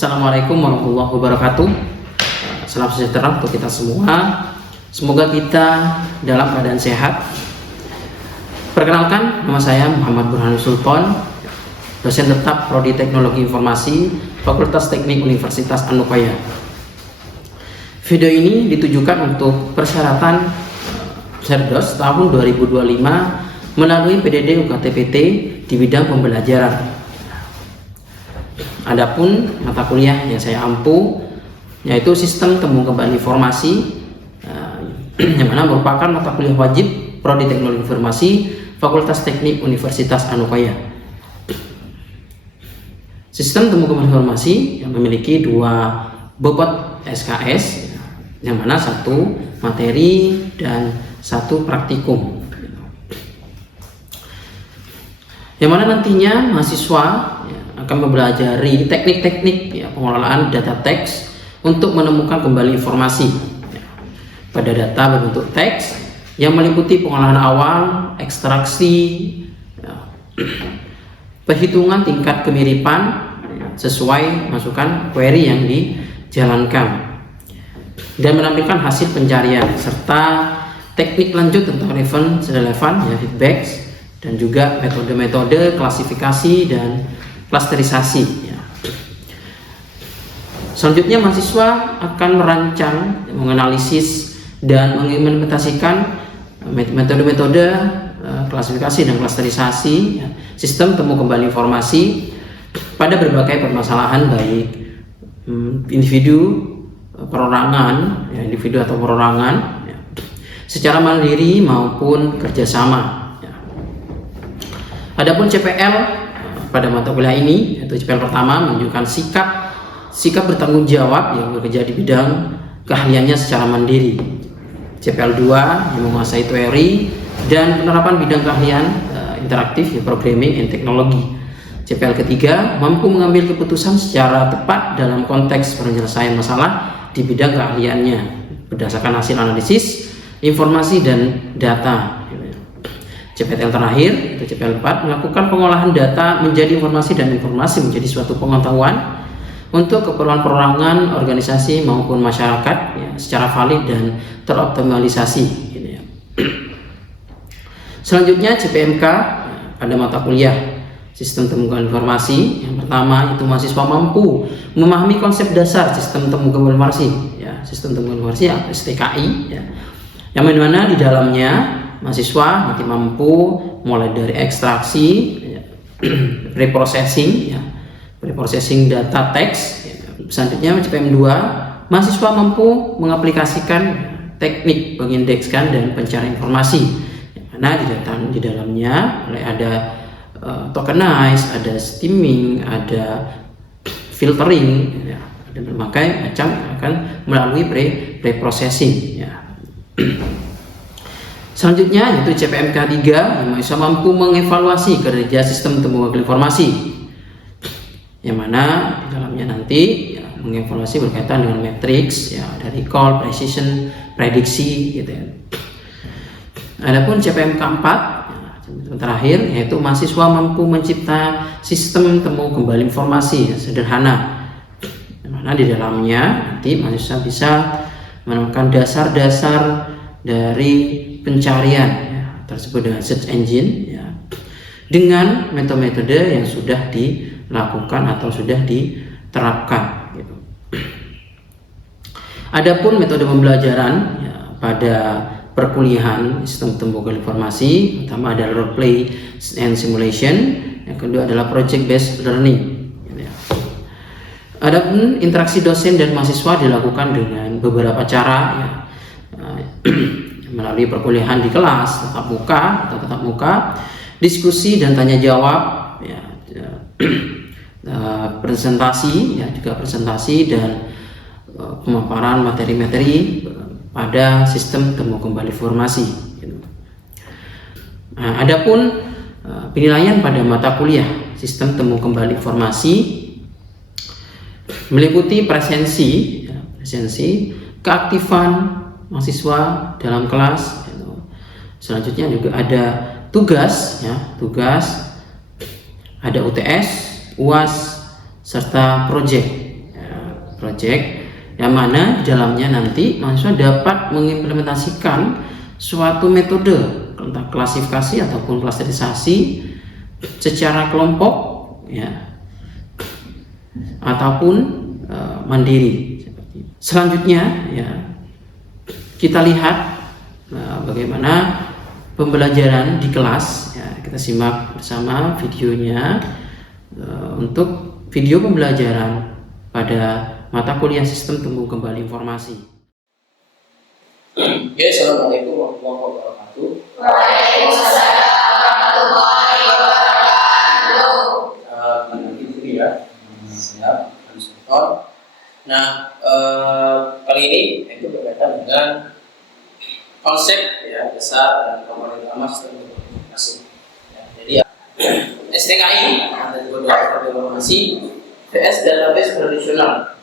Assalamualaikum warahmatullahi wabarakatuh. Salam sejahtera untuk kita semua. Semoga kita dalam keadaan sehat. Perkenalkan, nama saya Muhammad Burhanus Sultan, dosen tetap Prodi Teknologi Informasi, Fakultas Teknik Universitas Anupaya. Video ini ditujukan untuk persyaratan Cerdos tahun 2025 melalui PDD UKT-PT di bidang pembelajaran. Adapun mata kuliah yang saya ampu yaitu Sistem Temu Kembali Informasi, yang mana merupakan mata kuliah wajib Prodi Teknologi Informasi Fakultas Teknik Universitas Anupaya. Sistem Temu Kembali Informasi yang memiliki dua bobot SKS, yang mana satu materi dan satu praktikum, yang mana nantinya mahasiswa akan mempelajari teknik-teknik pengelolaan data teks untuk menemukan kembali informasi pada data berbentuk teks yang meliputi pengolahan awal, ekstraksi, perhitungan tingkat kemiripan sesuai masukan query yang dijalankan, dan menampilkan hasil pencarian serta teknik lanjut tentang relevan, feedbacks, dan juga metode-metode klasifikasi dan klasterisasi. Selanjutnya mahasiswa akan merancang, menganalisis, dan mengimplementasikan metode-metode klasifikasi dan klasterisasi sistem temu kembali informasi pada berbagai permasalahan, baik individu, perorangan, individu atau perorangan, secara mandiri maupun kerjasama. Adapun CPL pada mata kuliah ini, yaitu CPL pertama menunjukkan sikap bertanggung jawab yang bekerja di bidang keahliannya secara mandiri. CPL 2 yang menguasai teori dan penerapan bidang keahlian interaktif, programming and teknologi. CPL ketiga mampu mengambil keputusan secara tepat dalam konteks penyelesaian masalah di bidang keahliannya berdasarkan hasil analisis informasi dan data. CPL terakhir, itu CPL 4, melakukan pengolahan data menjadi informasi dan informasi menjadi suatu pengetahuan untuk keperluan perorangan, organisasi maupun masyarakat secara valid dan teroptimalisasi. Selanjutnya CPMK pada mata kuliah Sistem Temu Kembali Informasi. Yang pertama itu mahasiswa mampu memahami konsep dasar Sistem Temu Kembali Informasi, Sistem Temu Kembali Informasi STKI, yang mana di dalamnya mahasiswa nanti mampu mulai dari ekstraksi, preprocessing data teks. Selanjutnya CPM 2, mahasiswa mampu mengaplikasikan teknik mengindekskan dan pencarian informasi, yang mana di dalamnya mulai ada tokenize, ada steaming, ada filtering, ada berbagai macam akan melalui preprocessing. Selanjutnya yaitu CPMK 3 yang bisa mampu mengevaluasi kerja sistem temu kembali informasi, yang mana di dalamnya nanti mengevaluasi berkaitan dengan matriks, ada recall, precision, prediksi, gitu. Adapun CPMK 4 terakhir yaitu mahasiswa mampu mencipta sistem temu kembali informasi sederhana, yang mana di dalamnya nanti mahasiswa bisa menemukan dasar-dasar dari pencarian tersebut dengan search engine, dengan metode-metode yang sudah dilakukan atau sudah diterapkan, gitu. Adapun metode pembelajaran pada perkuliahan sistem temu kembali informasi, pertama adalah role play and simulation, yang kedua adalah project based learning. Adapun interaksi dosen dan mahasiswa dilakukan dengan beberapa cara, melalui perkuliahan di kelas tatap muka, diskusi dan tanya jawab, presentasi, dan pemaparan materi-materi pada sistem temu kembali informasi. Adapun penilaian pada mata kuliah sistem temu kembali informasi meliputi presensi, keaktifan mahasiswa dalam kelas. Selanjutnya juga ada tugas, ada UTS, UAS, serta proyek. project, yang mana di dalamnya nanti mahasiswa dapat mengimplementasikan suatu metode entah klasifikasi ataupun klasterisasi secara kelompok ya, ataupun mandiri. Selanjutnya ya, kita lihat bagaimana pembelajaran di kelas ya, kita simak bersama videonya untuk video pembelajaran pada mata kuliah Sistem Tumbuh Kembang Informasi. Oke, assalamualaikum warahmatullahi wabarakatuh. Waalaikumsalam warahmatullahi wabarakatuh. Gitu ya, siap, Instruktur. Nah, kali ini itu berkaitan dengan konsep ya besar dan komponen utama sistem informasi. Ya, jadi ya, STKI atau Database Informasi vs database tradisional.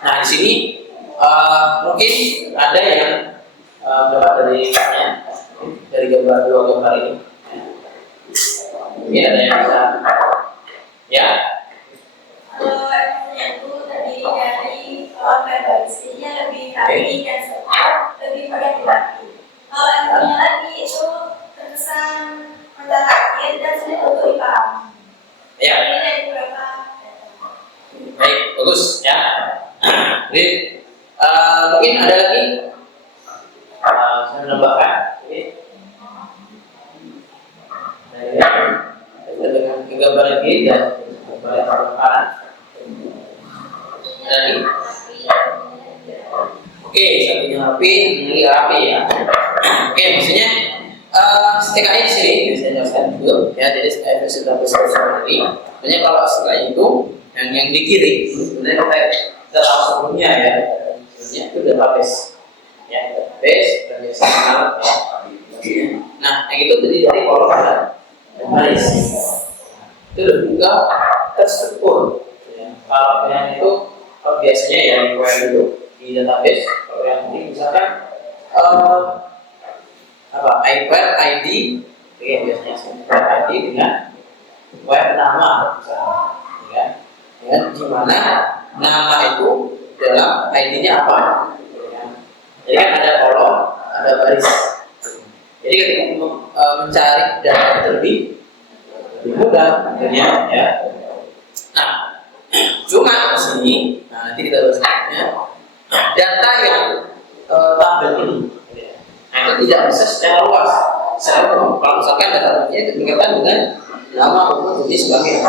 Nah, di sini mungkin ada yang berapa dari gambar dua gambar ini. Mungkin ada yang bisa ya. Kalau itu terdiri dari barisnya lebih rapi dan lebih mudah dilatih. Kalau yang punya lagi itu terkesan mentahir dan sulit untuk dipahami. Ya. Ini dari beberapa. Baik, bagus ya. Jadi mungkin ada lagi saya menambahkan. Dengan gambar ini dan gambar yang kanan. Lagi. Oke, satunya rapi, ini rapi ya. Oke, maksudnya STKI di sini saya jelaskan dulu ya. Jadi STKI sudah besar ini. Sebenarnya kalau STKI itu yang di kiri sebenarnya kita tahu sebelumnya ya. Sebelumnya itu database ya, database dan biasanya ya. Nah, yang itu terdiri dari kolom dan baris. Itu juga terstruktur. Ya. Kalau yang itu biasanya ya di query dulu di database. Kalau yang ini misalkan ID, oke, biasanya ID dengan web nama misalnya, ya, di mana nama itu dalam ID-nya apa? Ya. Jadi kan ada kolom, ada baris. Jadi ketika mencari data itu lebih mudah tentunya ya. Nah, cuma di sini, nah nanti kita bahas data yang tabel ini, nah itu tidak bisa secara luas. Secara umum, kalau misalkan data itu berkaitan dengan nama, umur, jenis, sebagai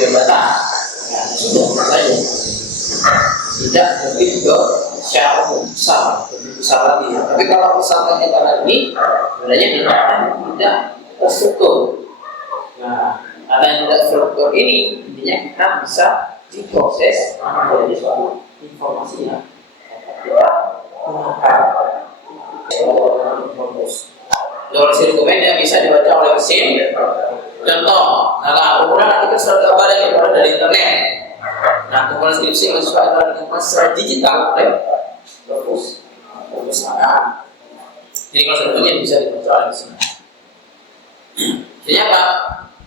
jabatan, ya sudah saja. Tidak lebih ke secara umum besar lagi. Tapi kalau misalkan data ini sebenarnya tidak terstruktur. Nah, data yang tidak terstruktur ini intinya kita bisa diproses menjadi suatu informasi yang kita gunakan. Informasi dokumen yang bisa dibaca oleh mesin. Contoh, nah ukuran artikel surat kabar yang diperoleh dari internet. Nah, kumpulan skripsi yang sesuai dengan secara digital, bagus, sangat. Jadi kalau sebetulnya bisa dibaca oleh mesin. Jadi apa?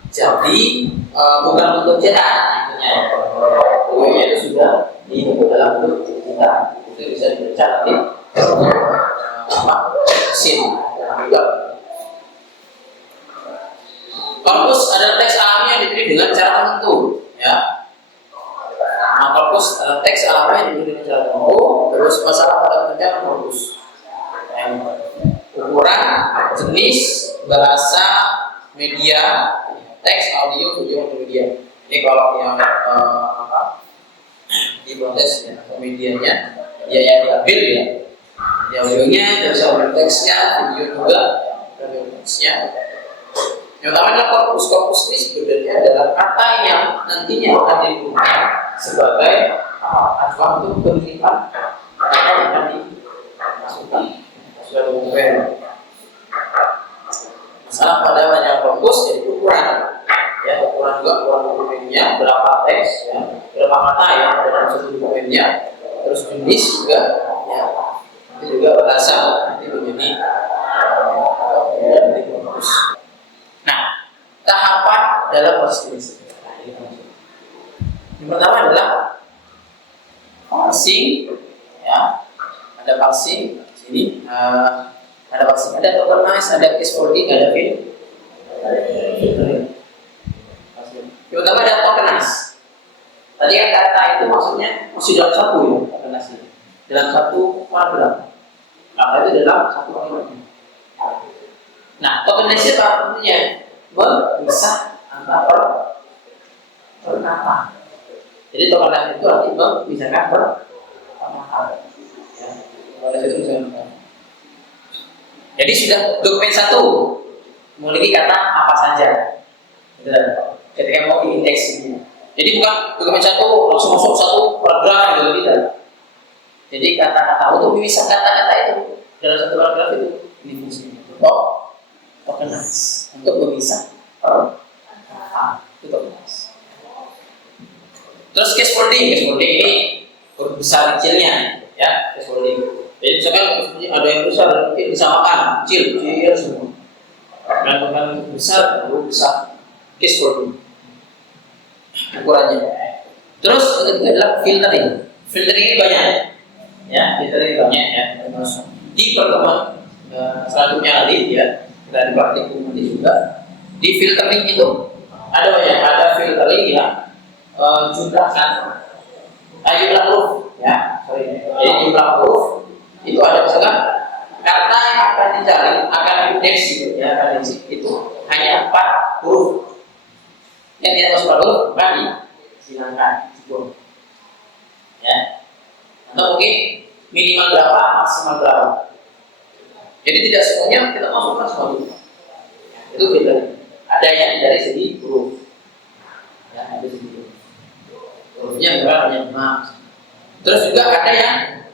Jadi bukan untuk cetak, dokumennya itu sudah dibuat dalam bentuk digital. Itu bisa dibaca nanti mesin juga. Korpus adalah teks alami yang dipilih dengan cara tertentu, ya. Nah, korpus adalah teks alami yang dipilih dengan cara tertentu. Terus masalah pada pekerjaan korpus, ukuran, jenis, bahasa, media, teks, audio, video, multimedia. Ini kalau yang diprotes ya, atau medianya, dia yang diambil ya. Di audionya, bisa teksnya, video juga, dan teksnya. Yang namanya korpus ini sebenarnya adalah kata yang nantinya akan digunakan sebagai acuan untuk penelitian atau yang akan dimasukkan sesuai dengan masalah pada banyak korpus yaitu ukuran, ya ukuran juga ukuran dokumennya, berapa teks, ya, berapa kata yang ada dalam satu dokumennya, terus jenis juga, ya, itu juga bahasa nanti menjadi korpus. Nah, tahapan dalam proses ini. Yang pertama adalah parsing, ya, ada parsing sini, ada parsing, ada tokenize, ada case folding, ada filtering. Yang pertama ada tokenize. Tadi yang kata itu maksudnya masih dalam satu ya, tokenize ini. Dalam satu paragraf. Kata itu dalam satu paragraf. Nah, tokenize itu artinya berpisah antar berkata. Jadi tokenize itu artinya memisahkan berkata. Ya, tokenize itu misalkan. Jadi sudah dokumen satu memiliki kata apa saja. Ketika mau diindeks ini. Jadi bukan dokumen satu langsung masuk satu paragraf gitu tidak. Jadi kata-kata untuk memisah kata-kata itu dalam satu paragraf itu ini fungsinya. Tokenize untuk memisah kata itu tokenize. Terus case folding ini huruf besar kecilnya, ya, case folding. Jadi misalkan ada yang besar dan kecil disamakan, kecil semua. Dan besar, huruf besar, case folding. Ukurannya. Terus yang ketiga adalah filtering. Filtering ini banyak, ya, filtering banyak ya. Di pertemuan selanjutnya nanti ya, kita di praktikum nanti juga. Di filtering itu ada banyak, ada filtering ya, jumlah huruf, ya, sorry. Jadi jumlah huruf itu ada misalkan kata yang akan dicari akan indeks gitu, ya, akan indeks itu hanya 4 huruf. Yang tidak masuk huruf akan dihilangkan, dibuang. Ya. Atau mungkin minimal berapa, maksimal berapa. Jadi tidak semuanya kita masukkan semua itu. Itu beda. Ada yang dari segi huruf. Ya, ada segi huruf. Hurufnya berapa, hanya 5. Terus juga ada yang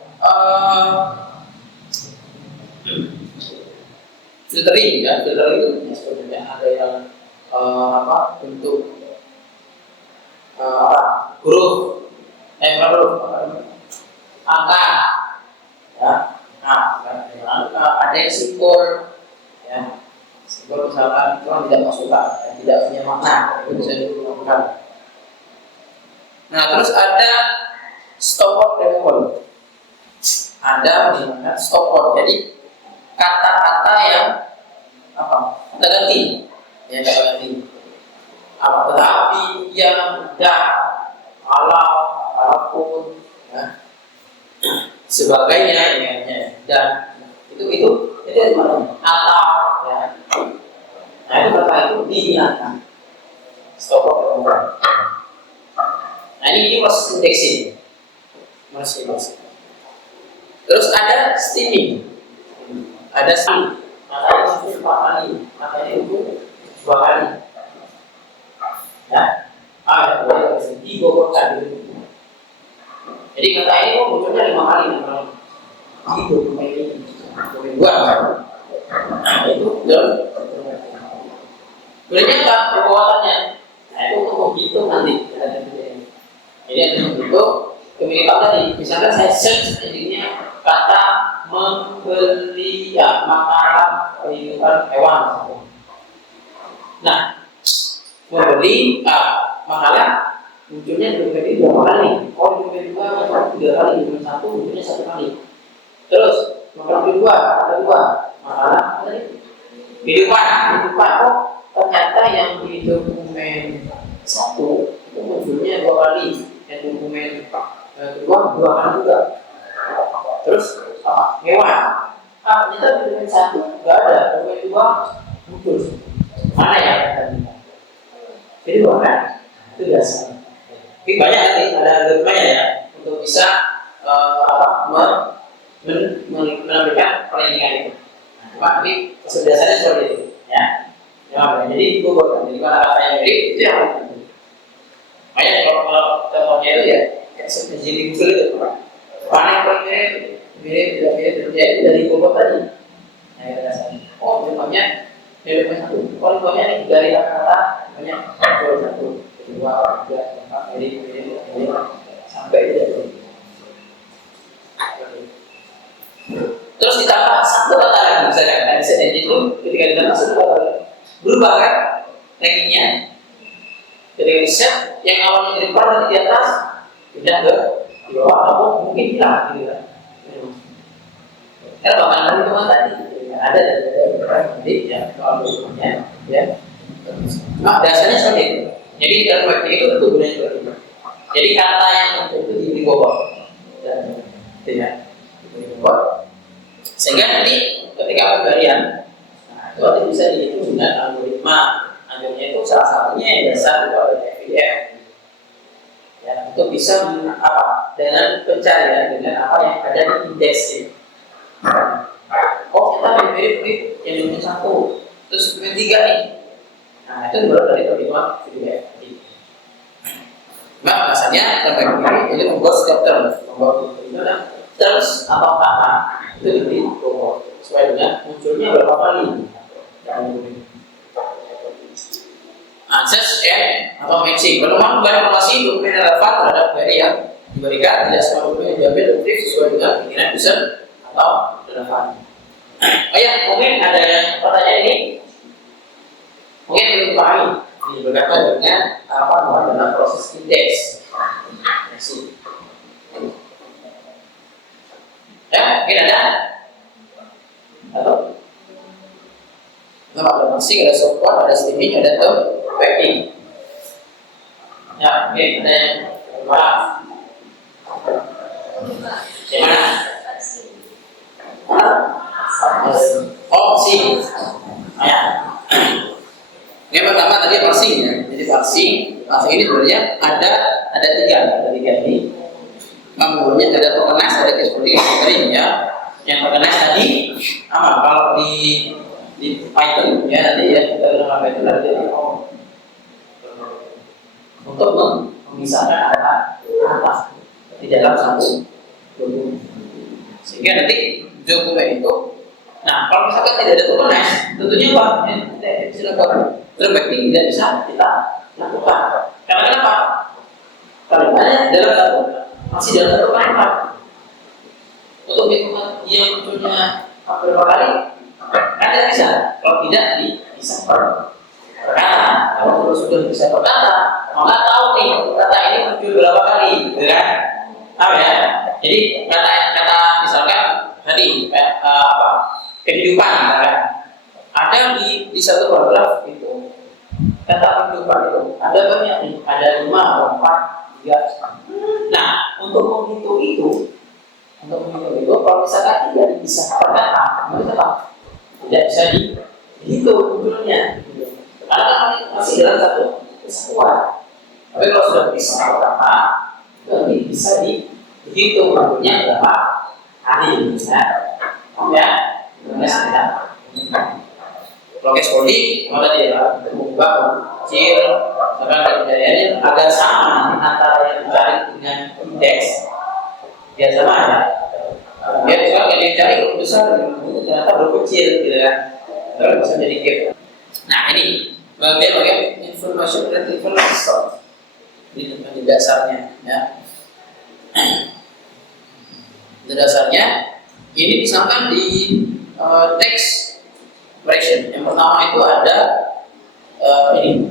filtering, ya, filtering itu sebenarnya ada yang untuk huruf, angka, ya, ada yang simbol, ya, simbol misalkan itu kan tidak masukkan, tidak punya makna, itu bisa dilakukan. Nah, terus ada stop removal, ada menggunakan stop. Jadi kata-kata yang kata ganti, ya, kata ganti. Tetapi yang tidak, apapun, ya, sebagainya, ya, dan itu mana? Atau, ya, nah itu kata itu dihilangkan. Stop. Nah ini proses indexing, masih. Terus ada steaming, matanya itu 4 kali, matanya itu 2 kali. Ya, dibobotkan. Jadi kata ini munculnya 5 kali di dokumen ini, dokumen 2. Nah itu ternyata perbuatannya. Nah itu untuk menghitung nanti. Jadi ada menghitung kemiripan tadi. Misalkan saya search intinya kata membeli, ya, makanan perlindungan hewan. Nah, membeli makanan munculnya dokumen ini 2 kali. Oh, dokumen 2 masuk 3 kali, dokumen 1 munculnya 1 kali. Terus makanan kedua, ada 2 makanan kehidupan. Oh, ternyata yang di dokumen 1 itu munculnya 2 kali, dan dokumen kedua 2 kali juga. Terus hewan, ternyata di dokumen 1 nggak ada, dokumen 2 muncul. Mana ya? Jadi 2 kan? Itu biasa. Tapi banyak nanti ada dokumennya ya untuk bisa menampilkan perlindungan itu. Nah, tapi biasanya seperti itu, ya. Ya, jadi itu buat jadi kata yang mirip itu yang penting. Banyak kalau contohnya itu ya seperti jadi Google itu, mana yang paling mirip tidak mirip dari Google tadi. Nah, itu dasarnya. Oh, contohnya dari satu. Kalau contohnya ini dari kata-kata banyak satu, kedua, tiga, empat, mirip sampai tidak. Terus ditambah satu kata lagi, misalkan ada itu ketika ditambah satu kata lagi berubah kan rankingnya. Ketika di set yang awalnya di depan nanti di atas pindah ke di bawah atau mungkin hilang gitu kan. Karena bahkan dari teman tadi ada nanti ya soal berikutnya ya. Nah, dasarnya seperti itu. Jadi dalam webnya itu tentu gunanya seperti itu. Jadi kata yang itu di bawah dan tidak di bawah. Sehingga nanti ketika pemberian, nah, itu nanti bisa dihitung dengan algoritma. Algoritma itu salah satunya yang dasar dari FIDF. Ya, untuk bisa apa? Dengan pencarian dengan apa yang ada di indeks ini. Oh, kita memilih yang nomor 1, terus nomor 3 nih. Nah, itu baru dari perhitungan FIDF. Nah, rasanya terbaik ini membuat setiap terus atau kata itu diberi nomor sesuai dengan munculnya berapa kali. Access atau matching. Kalau memang informasi dokumen relevan terhadap query yang diberikan, tidak semua dokumen diambil detektif sesuai dengan keinginan user atau relevan. Oh ya, mungkin ada yang pertanyaan ini mungkin belum pahami. Ini berkaitan dengan apa namanya dalam proses indeks. Ya, mungkin ada atau nama ada masing, ada software, ada streaming, ada webing. Ya, mungkin ada yang maaf. Yang mana? Opsi. Ya. Yang pertama tadi parsing ya. Jadi parsing ini sebenarnya ada tiga ini. Namanya ada tokenas, ada case filtering ya. Yang tokenas tadi apa? Kalau di Python ya nanti ya kita dengan Python nanti untuk memisahkan kata di dalam satu dokumen. Sehingga nanti dokumen itu, nah kalau misalkan tidak ada tokenas, tentunya apa? Silakan. Terbaik ini tidak bisa kita lakukan. Karena kenapa? Karena dalam satu masih dalam satu kalimat. Untuk hitungan yang munculnya berapa kali, kan tidak bisa. Kalau tidak bisa per kata. Kalau sudah bisa per kata, maka tahu nih kata ini muncul berapa kali, gitu kan? Tahu ya? Jadi kata misalkan tadi kehidupan, misalkan ada di satu paragraf itu kata kehidupan itu ada banyak nih, ada 5 atau 4, 3. Nah, untuk menghitung itu kalau misalkan tidak bisa per kata, maka tidak bisa dihitung munculnya. Karena kan masih dalam satu kesatuan. Tapi kalau sudah bisa per kata, itu nanti bisa dihitung munculnya berapa kali. Ya, Prokes Poli, mana dia mengubah kecil, misalkan pencariannya agak sama antara yang dicari dengan indeks. Dia sama ya. Dia misalkan yang dicari lebih besar, ternyata berkecil, gitu kan? Terus bisa jadi gap. Nah ini bagian information retrieval method di dasarnya, ya. Di dasarnya ini misalkan di teks operation. Yang pertama itu ada ini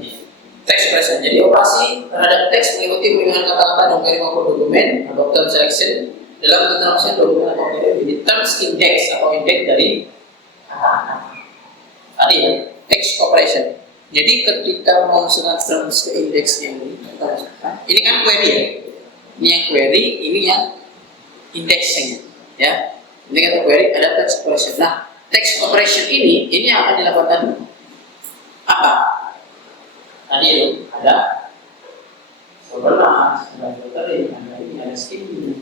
text operation. Jadi operasi terhadap teks mengikuti pemilihan kata-kata dan kirim maupun dokumen atau term selection dalam keterangan dokumen atau kirim jadi terms index atau indeks dari kata-kata. Tadi ya text operation. Jadi ketika memasukkan terms ke indeks yang ini kan query ya. Ini yang query, ini yang indexing ya. Ini kata query ada text operation. Nah, text operation ini akan dilakukan apa? Tadi itu ada sebenarnya ada filtering, ada ini, ada skimming,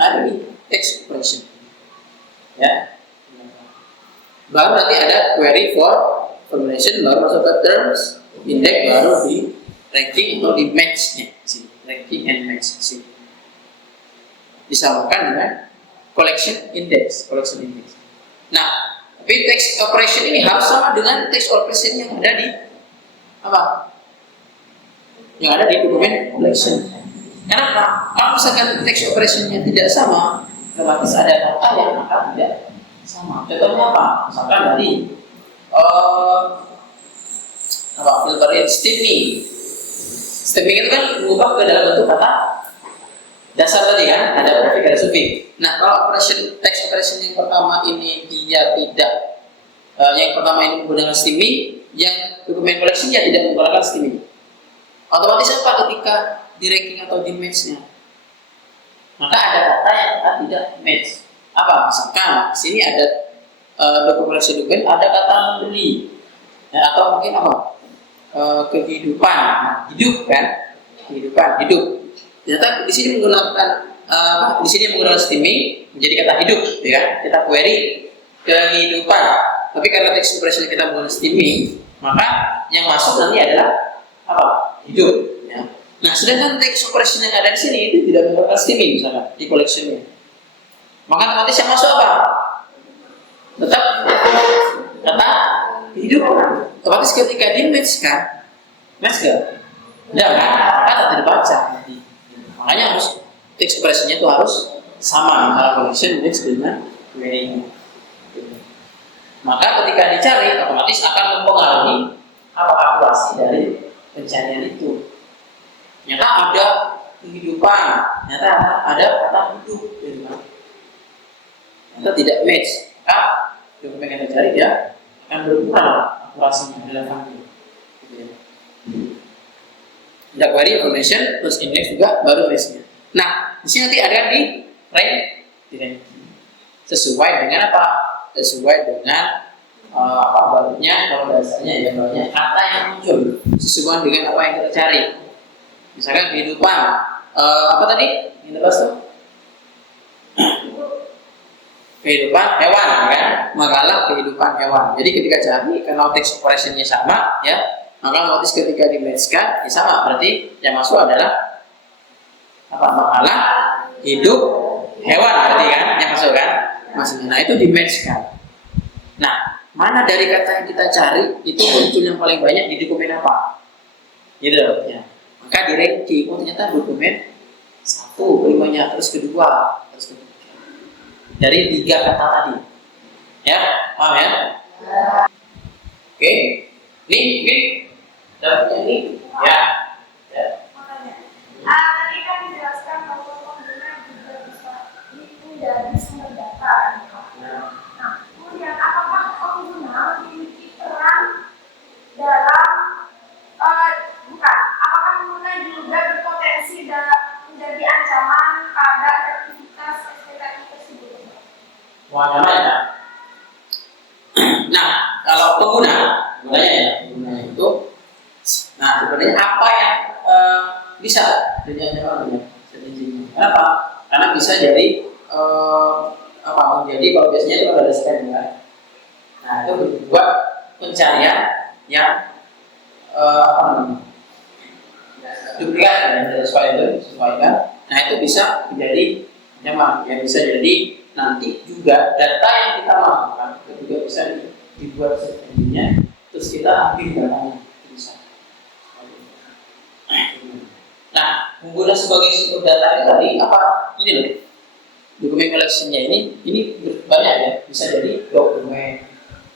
ada ini text operation, ya. Baru nanti ada query for formulation, baru masuk ke terms, index, baru di ranking atau di match-nya, ranking and match, disamakan dengan collection index. Nah, tapi text operation ini harus sama dengan text operation yang ada di apa? Yang ada di dokumen collection. Kenapa? Kalau misalkan text operationnya tidak sama, otomatis ada kata yang akan tidak sama. Contohnya apa? Misalkan tadi filterin steaming. Stemming itu kan mengubah ke dalam bentuk kata dasar tadi kan, ada prefix ada suffix. Nah, kalau text operation yang pertama ini dia tidak yang pertama ini menggunakan stemming, yang dokumen collection dia tidak menggunakan stemming. Otomatis apa ketika di ranking atau di match-nya? Maka ada kata yang akan tidak match. Apa? Misalkan di sini ada dokumen ada kata membeli, ya, atau mungkin apa? Kehidupan, hidup kan? Kehidupan, hidup. Ternyata di sini menggunakan stemming menjadi kata hidup, ya kan? Kita query kehidupan. Tapi karena text expression kita menggunakan stemming, maka yang masuk nanti adalah apa? Hidup. Ya. Nah, sedangkan text expression yang ada di sini itu tidak menggunakan stemming, misalnya di collectionnya. Maka otomatis yang masuk apa? Tetap kata kehidupan. Otomatis ketika di match kan, match kan? Tidak kan? Kata tidak baca nanti. Makanya harus text expressionnya itu harus sama antara collection match dengan query. Maka ketika dicari otomatis akan mempengaruhi apa akurasi dari pencarian itu. Nyata ada kehidupan, nyata ada kata hidup, nyata tidak match. Maka dokumen yang dicari dia akan berkurang akurasinya relevannya. Tidak query information plus index juga baru matchnya. Nah, di sini nanti ada di rank, sesuai dengan apa? Sesuai dengan apa barunya, kalau dasarnya ya barunya kata yang muncul sesuai dengan apa yang kita cari. Misalkan kehidupan apa tadi yang kita bahas tuh? Kehidupan hewan kan, makalah kehidupan hewan. Jadi ketika cari karena text operationnya sama ya, maka otomatis ketika di matchkan ya sama, berarti yang masuk adalah apa? Makalah hidup hewan berarti kan yang masuk kan? Maksudnya, nah itu di matchkan. Nah, mana dari kata yang kita cari itu muncul yang paling banyak di dokumen apa? Gitu ya. Maka di ranking, oh ternyata dokumen 1 kelimanya, terus kedua, terus ketiga. Dari 3 kata tadi. Ya, paham ya? Oke. Ini dapatnya ini ya. Ya. Tadi kan dijelaskan bahwa pengguna juga bisa itu dari sumber data. Nah, kemudian apakah pengguna memiliki peran dalam apakah pengguna juga berpotensi menjadi ancaman pada aktivitas SPKI tersebut? Ancaman ya. Nah, kalau penggunanya itu, nah sebenarnya apa yang bisa diancaman? Kenapa? Karena bisa jadi menjadi kalau biasanya itu ada scan kan. Nah itu buat pencarian yang duplikat ya, sesuaikan. Nah itu bisa menjadi nyaman, ya bisa jadi nanti juga data yang kita masukkan itu juga bisa dibuat search engine-nya, terus kita ambil datanya bisa. Nah, menggunakan sebagai sumber data tadi apa? Ini loh. Dokumen collection-nya ini banyak ya, bisa jadi dokumen.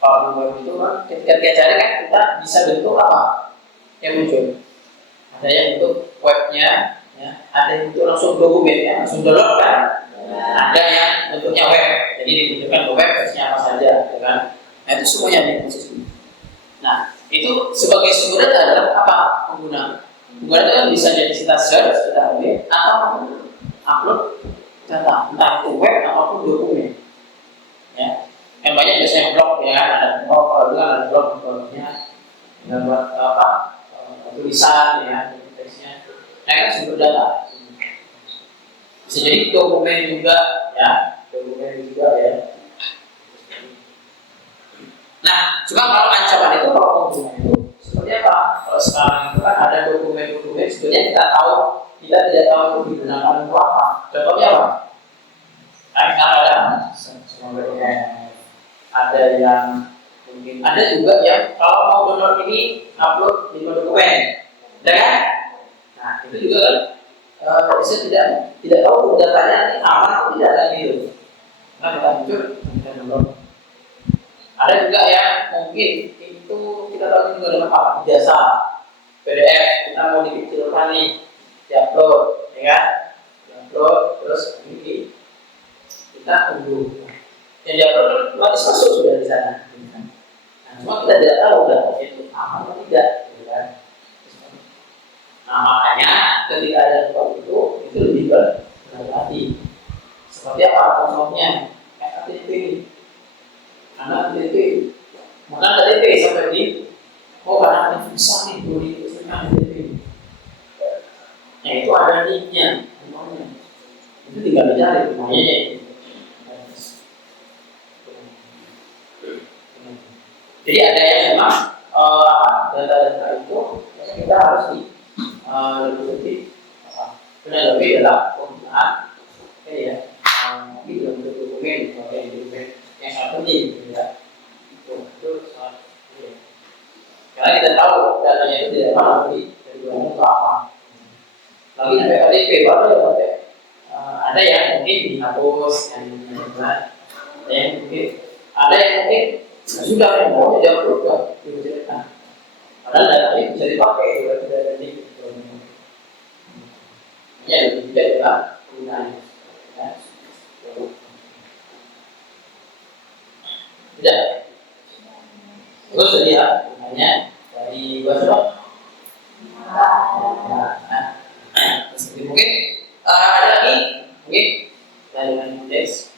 Kalau dokumen itu kan ketika kita cari kan kita bisa bentuk apa yang muncul. Ada yang bentuk webnya, ya. Ada yang bentuk langsung dokumen ya, langsung download kan. Ada yang bentuknya web, jadi ditunjukkan ke web versinya apa saja, ya kan? Nah itu semuanya di proses ini. Nah itu sebagai sumber data adalah apa pengguna? Pengguna itu kan bisa jadi kita search, kita ambil, atau upload data, entah itu web ataupun dokumen. Ya, yang banyak biasanya blog ya, ada blog, ada blognya, ada buat apa tulisan ya, teksnya. Nah kan sumber data. Bisa jadi dokumen juga ya, Nah, cuma kalau ancaman itu kalau pengguna itu seperti apa? Kalau sekarang itu kan ada dokumen-dokumen sebenarnya kita tidak tahu itu digunakan untuk apa. Contohnya apa? Nah, sekarang ada yang mungkin ada juga yang kalau mau download ini upload 5 dokumen, ya kan? Nah, itu juga kan bisa tidak tahu datanya ini aman atau tidak kan gitu. Nah kita muncul, kita download. Ada juga yang mungkin itu kita tahu juga dengan apa jasa. PDF kita mau dikecilkan nih, diupload, ya kan? Diupload, terus ini kita tunggu. Yang diupload otomatis masuk sudah di sana. Nah, cuma kita tidak tahu datanya itu aman atau tidak, ya kan? Nah, makanya ketika ada seperti itu lebih berhati-hati. Seperti apa contohnya? KTP, karena KTP, maka KTP sampai di karena bisa nih boleh dituliskan KTP. Nah itu ada linknya, itu tinggal dicari namanya. Jadi ada yang memang data-data itu kita harus lebih lebih dalam penggunaan ya, tapi dalam bentuk dokumen yang sangat penting ya. Itu sangat penting. Karena kita tahu datanya itu tidak mana dari mana ke apa. Lagi sampai KTP baru ya sampai ada yang mungkin dihapus ada yang mungkin sudah yang mau jauh juga diceritakan. Padahal data ini bisa dipakai juga tidak ada di ya lebih tidak dalam penggunaan. Tidak. Terus lihat gunanya dari bahasa mungkin ada lagi mungkin dari indeks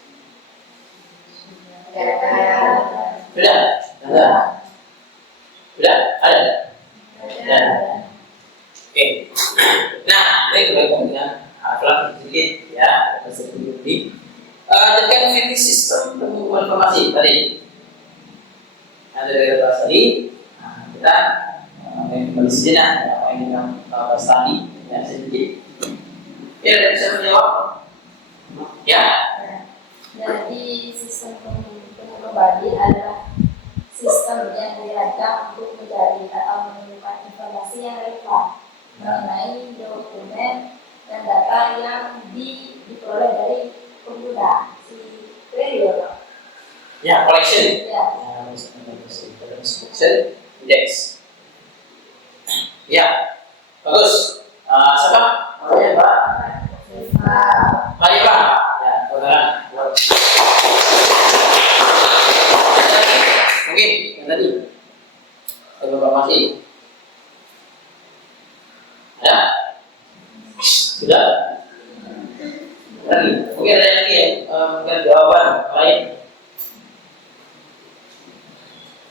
sudah ada. Oke. Nah ini berkaitan dengan akhlak sedikit ya sebelum ini terkait dengan sistem pengumpulan informasi tadi. Nah dari bahas tadi kita kembali sejenak apa yang kita bahas tadi ya sedikit. Ya ada bisa menjawab? Ya. Jadi sistem pribadi adalah sistem yang dirancang untuk mencari atau menemukan informasi yang relevan mengenai dokumen dan data yang diperoleh dari pengguna si trader. Ya, collection. Ya. Collection index. Ya, bagus. Siapa? Namanya Pak? Pak Iba. Ya, saudara. Mungkin yang tadi ada informasi. Ada? Sudah. Lagi. Mungkin ada lagi ya. Mungkin jawaban lain.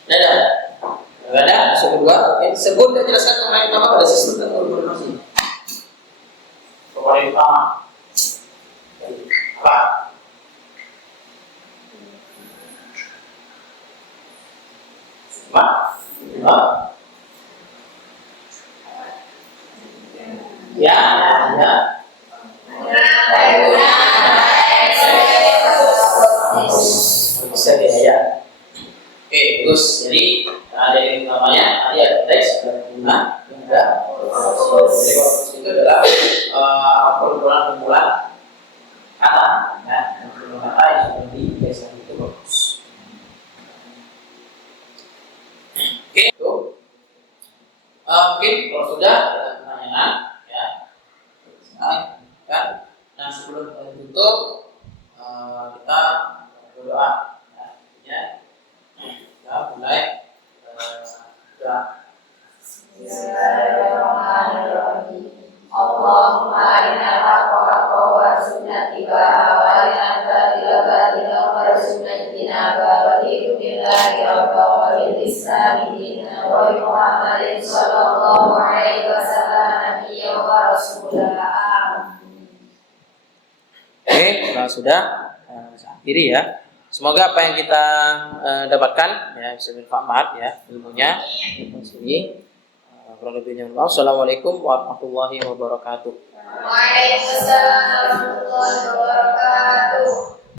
Ada? Tidak ada. Kedua, sebut dan jelaskan komponen utama pada sistem dan informasi. Komponen utama. Apa? Apa? Ya. Bisa ya. Oke, terus jadi ada yang namanya tadi ada teks, ada pengguna, ada korpus. Jadi korpus itu adalah kumpulan kata, ya, kumpulan kata yang sudah dibiasakan itu korpus. Oke, itu mungkin kalau sudah ada pertanyaan, ya, kan. Nah sebelum kita tutup, kita berdoa, ya. Kita mulai berdoa. Bismillahirrahmanirrahim. Allahumma arina haqqa haqqa warzuqna ittiba'ahu wa arina batila batila warzuqna ijtinaba wa a'udzu billahi rabbil bil islami dinan wa bi Muhammadin sallallahu alaihi wasallam nabiyyan wa rasulah. Oke, kalau sudah akhiri ya. Semoga apa yang kita dapatkan ya bisa bermanfaat ya ilmunya di sini. Kurang lebihnya mohon maaf. Assalamualaikum warahmatullahi wabarakatuh. Waalaikumsalam warahmatullahi wabarakatuh.